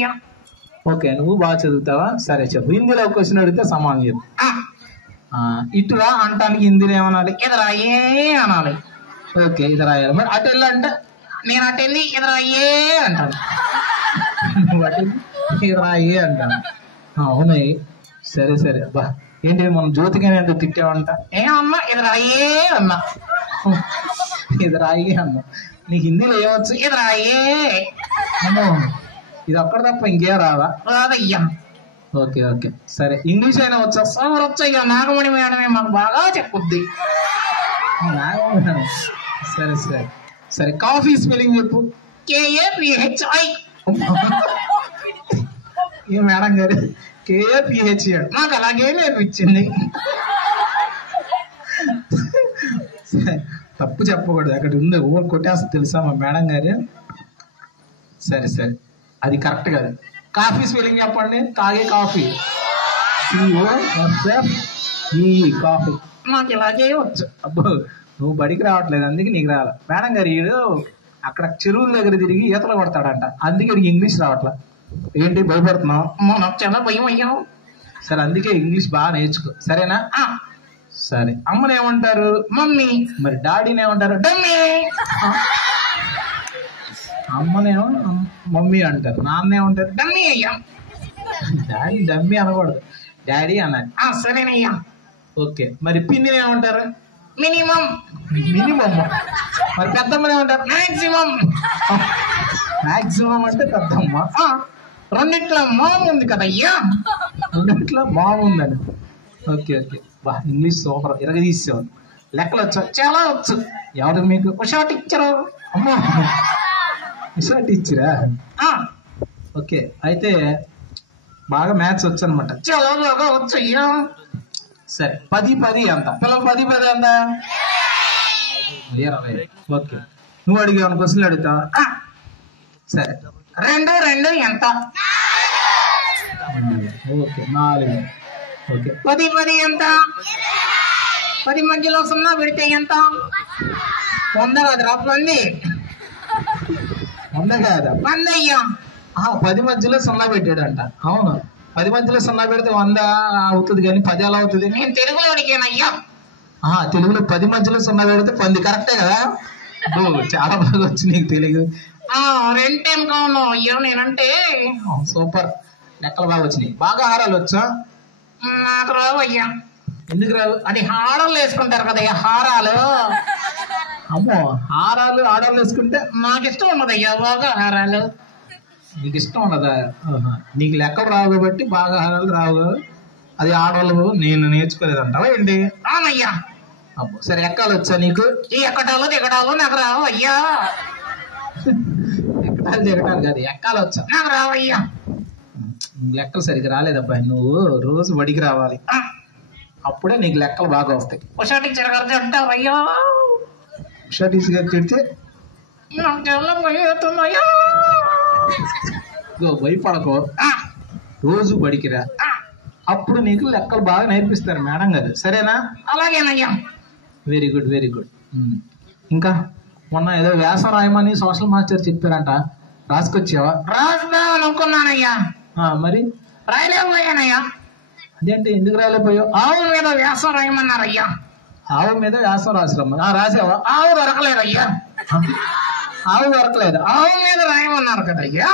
చదువుతానయ్యా. Okay, నువ్వు బాగా చదువుతావా? సరే చెప్పు. హిందీలో ఒక క్వశ్చన్ అడిగితే సమానం చెప్పు. ఇటురా అంటానికి హిందీలో ఏమనాలి? ఎదురాయే అనాలి. ఓకే, ఇది రాయాలి. మరి అటు వెళ్ళి అంటే నేను అటు వెళ్ళి ఎదురాయే అంటాను. నువ్వు అటు వెళ్ళి ఇది రాయే అంటాను. అవునాయి. సరే సరే. అబ్బా ఏంటి మనం జ్యోతిగా ఎందుకు తిట్టావంట? ఏమన్నా ఎదురాయే అన్నా. ఇది రాయే అన్నా. నీకు హిందీలో ఏమొచ్చు? ఎదురాయే. ఇది ఒక్కడ తప్ప ఇంకేం రావా? రాదయ్యా. ఓకే ఓకే సరే. ఇంగ్లీష్ అయినా వచ్చా? వచ్చయ్యా. నాగమణి మేడమే మాకు బాగా చెప్పుద్ది. సరే సరే సరే. కాఫీ స్పెల్లింగ్ చెప్పు. KAPHI. ఏ మేడం గారు? KAPHI నాకు అలాగే నేర్పించింది. తప్పు చెప్పకూడదు, అక్కడ ఉంది ఊరు కొట్టేస్తా తెలుసా మా మేడం గారు. సరే సరే, అది కరెక్ట్ కాదు. కాఫీ స్పెల్లింగ్ చెప్పండి. తాగే కాఫీ. కాఫీ. నాకు ఇలాగే వచ్చు. అబ్బో నువ్వు బడికి రావట్లేదు, అందుకే నీకు రావాలి. మేడం గారు ఈడు అక్కడ చెరువుల దగ్గర తిరిగి ఈతలు కొడతాడంట, అందుకే ఇంగ్లీష్ రావట్లా. ఏంటి భయపడుతున్నావు? నాకు చాలా భయం అయ్యావు. సరే అందుకే ఇంగ్లీష్ బాగా నేర్చుకో, సరేనా? సరే. అమ్మని ఏమంటారు? మమ్మీ. మరి డాడీని ఏమంటారు? డమ్మీ. అమ్మనేమో మమ్మీ అంటారు, నాన్న ఏమంటారు? డమ్మీ అయ్యా. డాడీ డమ్మీ అనకూడదు, డాడీ అనాలి. సరేనయ్యా. ఓకే. మరి పిన్ని ఏమంటారు? మినిమం. మినిమం. మరి పెద్దమ్మని ఏమంటారు? మాక్సిమం. మాక్సిమం అంటే పెద్దమ్మ. రెండిట్లో మామ్ ఉంది కదయ్యా. రెండిట్లో బాగుందని. Okay okay. బా ఇంగ్లీష్ సూపర్, ఇరగదీసావు. లెక్కలు వచ్చా? చాలా వచ్చు. ఎవరు మీకు? ఉషా టీచరు. అమ్మా ఉషా టీచరా? ఓకే, అయితే బాగా మ్యాథ్స్ వచ్చు అనమాట. చాలా బాగా వచ్చు అయ్యా. సరే 10 10 ఎంత? పిల్లలు 10 10 ఎంత? 20. ఓకే, నువ్వు అడిగావు క్వశ్చన్లు అడుగుతావా? సరే. 2 2 ఎంత? ఓకే 4. ఓకే. 10 10 ఎంత? 10 మధ్యలో 0 పెడితే ఎంత? 100 కాదురా, 100. 100 కాదా? 100 అయ్యా. 10 మధ్యలో 0 పెట్టాడంట. అవును, 10 మధ్యలో 0 పెడితే 100 అవుతుంది, కానీ 10 ఎలా అవుతుంది? నేను తెలుగులో అడిగానయ్యా. తెలుగులో 10 మధ్యలో 0 పెడితే 10 కరెక్టే కదా? చాలా బాగా వచ్చి నీకు తెలుగు. 2 టైం కావును అయ్యో. నేనంటే సూపర్, లెక్కలు బాగా వచ్చినాయి. బాగా హారాలు వచ్చా? నాకు రావు అయ్యా. ఎందుకు రావు? అది హారాలు వేసుకుంటారు కదయ్యా, హారాలు. అమ్మో, హారాలు ఆడవాళ్ళు వేసుకుంటే నాకు ఇష్టం ఉన్నదయ్యా బాగా హారాలు. నీకు ఇష్టం ఉన్నదా? నీకు లెక్కలు రావు కాబట్టి బాగా హారాలు రావు. అది ఆడవాళ్ళు నేను నేర్చుకోలేదంటావా ఏంటి? అవునయ్యా. అబ్బో సరే, ఎక్కాలు వచ్చా నీకు? ఈ ఎక్కడాలు దిగడాలు నాకు రావు అయ్యా. ఎక్కడాలు దిగటాలు కాదు, ఎక్కాలు వచ్చా? నాకు రావయ్యా. లెక్కలు సరిగ్గా రాలేదబ్బాయి, నువ్వు రోజు బడికి రావాలి, అప్పుడే నీకు లెక్కలు బాగా వస్తాయి. ఉషా టీచర్ గారు అంటారయ్యా. ఉషా టీచర్ గారు తిడితే నాకు చాలా భయం అవుతుందయ్యా. భయపడకో, రోజు బడికి రా, అప్పుడు నీకు లెక్కలు బాగా నేర్పిస్తారు మేడం గారు, సరేనా? అలాగేనయ్యా. Very good very good. ఇంకా మొన్న ఏదో వ్యాసం రాయమని సోషల్ మాస్టర్ చెప్పారంట, రాసుకొచ్చావా? రాసుదా అనుకున్నానయ్యా. మరి రాయలేకపోయానయ్యా. అదేంటి, ఎందుకు రాయలేకపోయావు? ఆవు మీద వ్యాసం రాయమన్నారయ్యా. ఆవు మీద వ్యాసం రాసిరమ్మా. రాసావా? ఆవు దొరకలేదయ్యా. ఆవు దొరకలేదు, ఆవు మీద రాయమన్నారు కదయ్యా.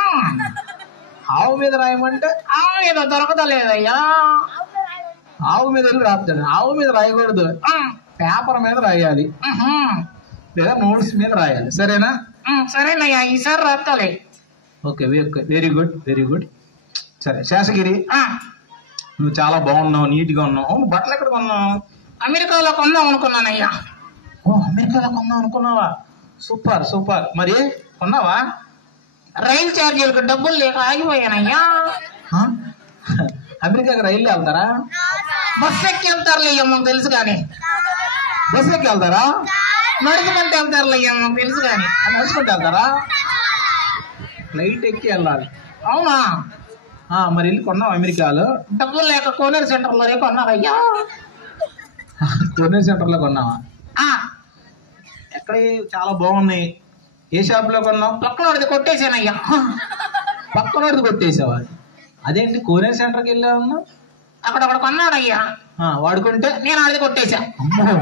ఆవు మీద రాయమంటే ఆవు మీద దొరకదలేదయ్యా. ఆవు మీద వెళ్ళి రాస్తాడు. ఆవు మీద రాయకూడదు, పేపర్ మీద రాయాలి, లేదా నోట్స్ మీద రాయాలి, సరేనా? సరేనయ్యా, ఈసారి రాస్తాలే. Okay very good very good. సరే శేషగిరి, నువ్వు చాలా బాగున్నావు, నీట్ గా ఉన్నావు. అవును, బట్టలు ఎక్కడ కొన్నావు? అమెరికాలో కొందాం అనుకున్నానయ్యా. అమెరికాలో కొందాం అనుకున్నావా? Super super. మరి కొన్నావా? రైలు ఛార్జీలకు డబ్బులు లేక ఆగిపోయానయ్యా. అమెరికాకి రైలు వెళ్తారా? బస్సు ఎక్కి వెళ్తారులయ్యా, మాకు తెలుసు కానీ. బస్సు ఎక్కి వెళ్తారా? నడుచుకుంటూ వెళ్తారులయ్యా, మాకు తెలుసు కానీ. నడుచుకుంటూ వెళ్తారా? ఫ్లైట్ ఎక్కి వెళ్ళాలి. అవునా? మరి వెళ్ళి కొన్నావు అమెరికాలో? డబ్బులు లేక కోనేరు సెంటర్ లో కొన్నారయ్యా. కోనేరు సెంటర్ లో కొన్నావా? ఎక్కడ? చాలా బాగున్నాయి. ఏ షాప్ లో కొన్నావు? పక్కన కొట్టేసానయ్యా. పక్కనోడిది కొట్టేసావా? అదేంటి కొరియర్ సెంటర్కి వెళ్ళావన్నా? అక్కడ కొన్నాడయ్యా, వాడుకుంటే నేను అది కొట్టేశా. అమ్మో,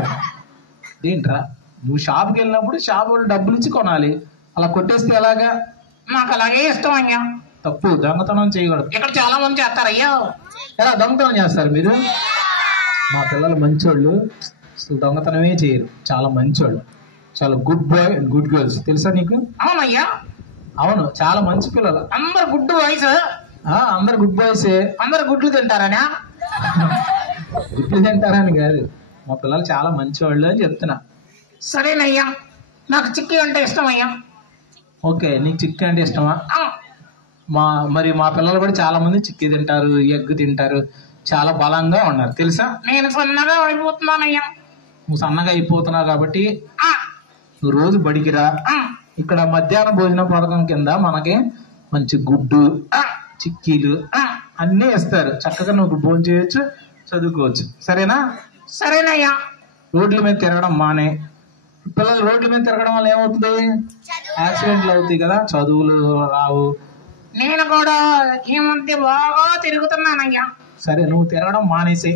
ఏంట్రా నువ్వు షాప్కి వెళ్ళినప్పుడు షాప్ వాళ్ళు డబ్బులు ఇచ్చి కొనాలి, అలా కొట్టేస్తే ఎలాగా? నాకు అలాగే ఇష్టం అయ్యా. తప్పు, దొంగతనం చేయకూడదు. ఇక్కడ చాలా మంది చేస్తారయ్యా. ఎలా దొంగతనం చేస్తారు మీరు? మా పిల్లలు మంచోళ్ళు, అసలు దొంగతనమే చేయరు, చాలా మంచోళ్ళు, చాలా good boy and good girls. తెలుసా నీకు? అవునయ్యా, అవును, చాలా మంచి పిల్లలు. అందరు గుడ్ బాయ్స్. అందరు గుడ్ బాయ్సే. అందరు గుడ్లు తింటారనా? గుడ్లు తింటారని కాదు, మా పిల్లలు చాలా మంచివాళ్ళు అని చెప్తున్నా. సరేనయ్యా, నాకు చిక్కీ అంటే ఇష్టం అయ్యా. ఓకే, నీకు చిక్కీ అంటే ఇష్టమా? మరి మా పిల్లలు కూడా చాలా మంది చిక్కీ తింటారు, ఎగ్ తింటారు, చాలా బలంగా ఉన్నారు తెలుసా? నేను సన్నగా అయిపోతున్నానయ్యా. నువ్వు సన్నగా అయిపోతున్నావు కాబట్టి నువ్వు రోజు బడికి రా. ఇక్కడ మధ్యాహ్న భోజన పథకం కింద మనకి మంచి గుడ్డు, చిక్కీలు అన్నీ ఇస్తారు. చక్కగా నువ్వు భోజనం చేయొచ్చు, చదువుకోవచ్చు. సరేనా? సరేనయ్యా. రోడ్ల మీద తిరగడం మానే. పిల్లలు రోడ్ల మీద తిరగడం వల్ల ఏమవుతుంది? యాక్సిడెంట్లు అవుతాయి కదా, చదువులు రావు. నేను కూడా ఈ మధ్య బాగా తిరుగుతున్నానయ్యా. సరే, నువ్వు తిరగడం మానేసే,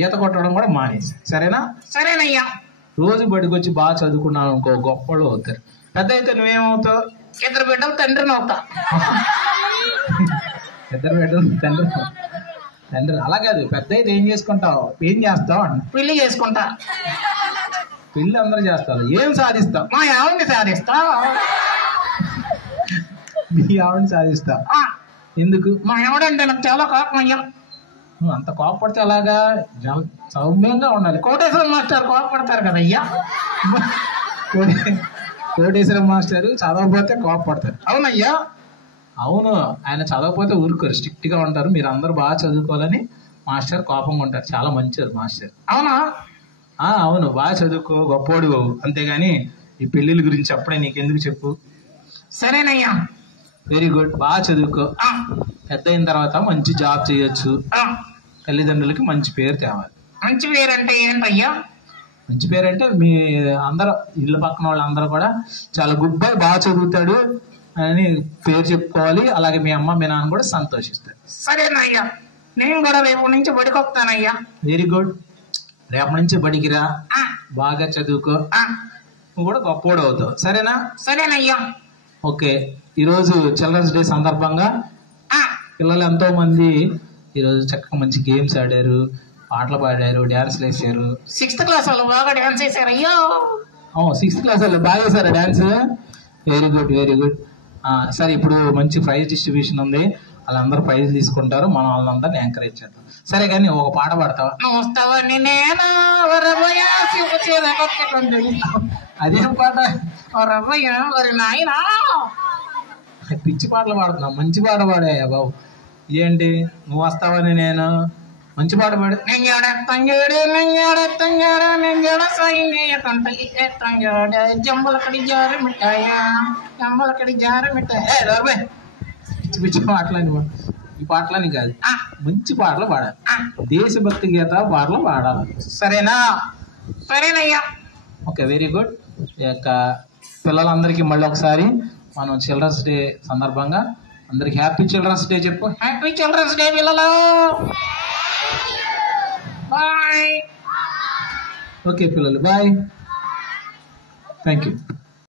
ఈత కొట్టడం కూడా మానేసే. సరేనా? సరేనయ్యా. రోజు బడికి వచ్చి బాగా చదువుకున్నాను అనుకో, గొప్పలు అవుతారు. పెద్ద అయితే నువ్వేమవుతావు? ఇద్దరు బిడ్డలు తండ్రిని అవుతా. ఇద్దరు బిడ్డలు తండ్రి. అలా కాదు, పెద్ద అయితే ఏం చేసుకుంటావు? ఏం చేస్తావు అన్న? పెళ్లి చేసుకుంటా. పెళ్లి అందరూ చేస్తారు. ఏం సాధిస్తావు? మా ఆవిడని సాధిస్తా. మీ ఆవిడని సాధిస్తావు. ఎందుకు? మా ఆవిడంటే నాకు చాలా కోపం అయ్యా. నువ్వు అంత కోపడితే అలాగా? సౌమ్యంగా ఉండాలి. కోటేశ్వర మాస్టర్ కోపడతారు కదయ్యా. కోటేశ్వర మాస్టర్ చదవకపోతే కోపడతారు. అవునయ్యా. అవును, ఆయన చదవకపోతే ఊరుకోరు, స్ట్రిక్ట్ గా ఉంటారు. మీరు అందరూ బాగా చదువుకోవాలని మాస్టర్ కోపంగా ఉంటారు. చాలా మంచిది మాస్టర్. అవునా? అవును, బాగా చదువుకో, గొప్పోడు. అంతేగాని ఈ పెళ్లిళ్ళ గురించి అప్పుడే నీకెందుకు చెప్పు. సరేనయ్యా. వెరీ గుడ్, బాగా చదువుకో. పెద్ద అయిన తర్వాత మంచి జాబ్ చేయొచ్చు, తల్లిదండ్రులకి మంచి పేరు తేవాలి. మంచి పేరు అంటే ఏంటయ్యా? మంచి పేరు అంటే మీ అందరూ, ఇళ్ళ పక్కన వాళ్ళందరూ కూడా చాలా గుడ్ బాయ్, బాగా చదువుతాడు అని పేరు చెప్పుకోవాలి. అలాగే మీ అమ్మ మీ నాన్న కూడా సంతోషిస్తారు. సరేనయ్యా, నేను కూడా రేపు నుంచి బడికి వస్తానయ్యా. వెరీ గుడ్, రేపటి నుంచి బడికి రా, బాగా చదువుకో, నువ్వు కూడా గొప్పోడు అవుతావు. సరేనా? సరేనయ్యా. ఓకే, ఈరోజు చిల్డ్రన్స్ డే సందర్భంగా పిల్లలు ఎంతో మంది ఈరోజు చక్కగా మంచి గేమ్స్ ఆడారు, పాటలు పాడారు, డాన్స్లు వేసారు. 6th క్లాస్ వాళ్ళు బాగా డాన్స్ వేసారు అయ్యో. 6th క్లాస్ వాళ్ళు బాగా వేసారా dance? Very good, very good. సరే, ఇప్పుడు మంచి ప్రైజ్ డిస్ట్రిబ్యూషన్ ఉంది, వాళ్ళందరూ ప్రైజ్ తీసుకుంటారు, మనం వాళ్ళందరినీ ఎంకరేజ్ చేద్దాం. సరే, కానీ ఒక పాట పాడతావా? నువ్వు వస్తావని నేను అదేం పాట? నాయనా పిచ్చి పాటలు పాడుతున్నావు, మంచి పాట పాడాయా బాబు. ఏంటి నువ్వు వస్తావని నేను? మంచి పాట పాడు. జంబలకడి జారు మిఠాయా, జంబలకడి జారు మిఠాయి. పిచ్చి పిచ్చి పాటలని, ఈ పాటలని కాదు, మంచి పాటలు పాడాలి, దేశభక్తి గీత పాటలు పాడాలి. సరేనా? సరేనయ్యా. Okay, very good. ఈ యొక్క పిల్లలందరికీ మళ్ళీ ఒకసారి మనం చిల్డ్రన్స్ డే సందర్భంగా అందరికి హ్యాపీ చిల్డ్రన్స్ డే చెప్పు. హ్యాపీ చిల్డ్రన్స్ డే పిల్లలు. బాయ్. ఓకే పిల్లలు, బాయ్. Thank you.